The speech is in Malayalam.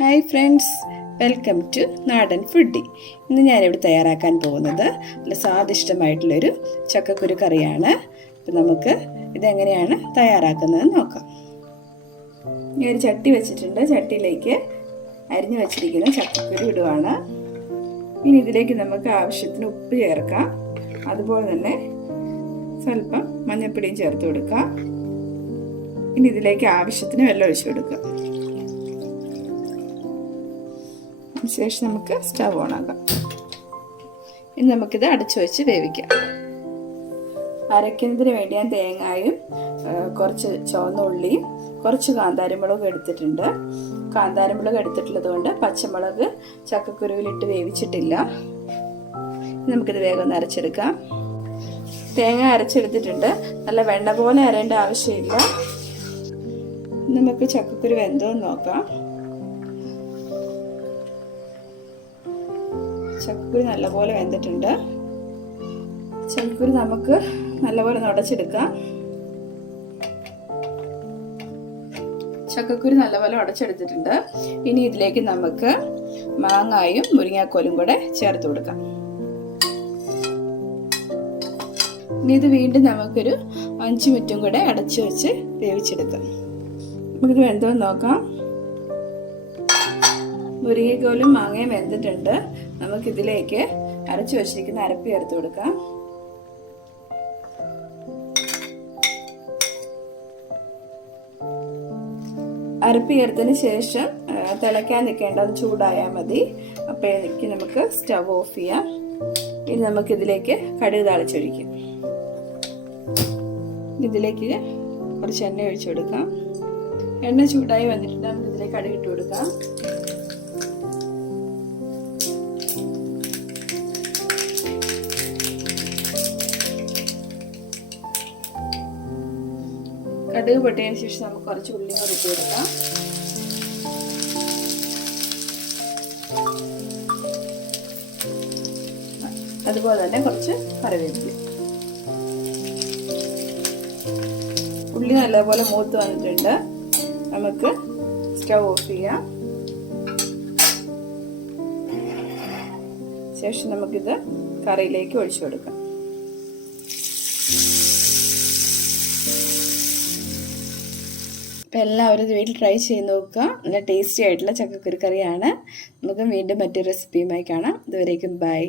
ഹായ് ഫ്രണ്ട്സ്, വെൽക്കം ടു നാടൻ ഫുഡി. ഇന്ന് ഞാനിവിടെ തയ്യാറാക്കാൻ പോകുന്നത് നല്ല സ്വാദിഷ്ടമായിട്ടുള്ളൊരു ചക്കക്കുരു കറിയാണ്. അപ്പം നമുക്ക് ഇതെങ്ങനെയാണ് തയ്യാറാക്കുന്നത് നോക്കാം. ഞാൻ ഒരു ചട്ടി വെച്ചിട്ടുണ്ട്. ചട്ടിയിലേക്ക് അരിഞ്ഞു വെച്ചിരിക്കുന്ന ചക്കക്കുരു ഇടുവാണ്. ഇനി ഇതിലേക്ക് നമുക്ക് ആവശ്യത്തിന് ഉപ്പ് ചേർക്കാം. അതുപോലെ തന്നെ സ്വല്പം മഞ്ഞൾപ്പൊടിയും ചേർത്ത് കൊടുക്കാം. ഇനി ഇതിലേക്ക് ആവശ്യത്തിന് വെള്ളം ഒഴിച്ചു കൊടുക്കുക. അതിനുശേഷം നമുക്ക് സ്റ്റവ് ഓണാക്കാം. ഇനി നമുക്കിത് അടച്ചു വെച്ച് വേവിക്കാം. അരയ്ക്കുന്നതിന് വേണ്ടി ഞാൻ തേങ്ങായും കുറച്ച് ചുവന്ന ഉള്ളിയും കുറച്ച് കാന്താരിമുളകും എടുത്തിട്ടുണ്ട്. കാന്താരിമുളക് എടുത്തിട്ടുള്ളത് കൊണ്ട് പച്ചമുളക് ചക്കക്കുരുവിലിട്ട് വേവിച്ചിട്ടില്ല. നമുക്കിത് വേഗം ഒന്ന് അരച്ചെടുക്കാം. തേങ്ങ അരച്ചെടുത്തിട്ടുണ്ട്. നല്ല വെണ്ണ പോലെ അരേണ്ട ആവശ്യമില്ല. നമുക്ക് ചക്കക്കുരു വെന്തോന്ന് നോക്കാം. ചക്കക്കുരു നല്ലപോലെ വെന്തിട്ടുണ്ട്. ചക്കക്കുരു നമുക്ക് നല്ലപോലെ ഉടച്ചെടുക്കാം. ചക്കക്കുരു നല്ലപോലെ ഉടച്ചെടുത്തിട്ടുണ്ട്. ഇനി ഇതിലേക്ക് നമുക്ക് മാങ്ങായും മുരിങ്ങാക്കോലും കൂടെ ചേർത്ത് കൊടുക്കാം. ഇനി ഇത് വീണ്ടും നമുക്കൊരു 5 മിനിറ്റും കൂടെ അടച്ചു വെച്ച് വേവിച്ചെടുക്കാം. നമുക്കിത് വെന്തോന്ന് നോക്കാം. മുരിങ്ങക്കോലും മാങ്ങയും വെന്തിട്ടുണ്ട്. നമുക്കിതിലേക്ക് അരച്ചു വച്ചിരിക്കുന്ന അരപ്പ് ചേർത്ത് കൊടുക്കാം. അരപ്പ് ചേർത്തതിന് ശേഷം തിളയ്ക്കാൻ നിൽക്കേണ്ട, ഒന്ന് ചൂടായാൽ മതി. അപ്പോഴേക്ക് നമുക്ക് സ്റ്റവ് ഓഫ് ചെയ്യാം. ഇനി നമുക്കിതിലേക്ക് കടുക് താളിച്ചൊഴിക്കാം. ഇതിലേക്ക് കുറച്ച് എണ്ണ ഒഴിച്ചു കൊടുക്കാം. എണ്ണ ചൂടായി വന്നിട്ടുണ്ട്. നമുക്ക് ഇതിലേക്ക് കടുക് ഇട്ട് കൊടുക്കാം. കടുക് പൊട്ടിയതിന് ശേഷം നമുക്ക് കുറച്ച് ഉള്ളി കൂടി ഇട്ട് കൊടുക്കാം. അതുപോലെ തന്നെ കുറച്ച് കറിവേപ്പില. ഉള്ളി നല്ലപോലെ മൂത്ത് വന്നിട്ടുണ്ട്. നമുക്ക് സ്റ്റവ് ഓഫ് ചെയ്യാം. ശേഷം നമുക്കിത് കറിയിലേക്ക് ഒഴിച്ചു കൊടുക്കാം. അപ്പം എല്ലാവരും ഇത് വീട്ടിൽ ട്രൈ ചെയ്ത് നോക്കുക. നല്ല ടേസ്റ്റി ആയിട്ടുള്ള ചക്കക്കുരു കറിയാണ്. നമുക്ക് വീണ്ടും മറ്റൊരു റെസിപ്പിയുമായി കാണാം. ഇതുവരേക്കും ബൈ.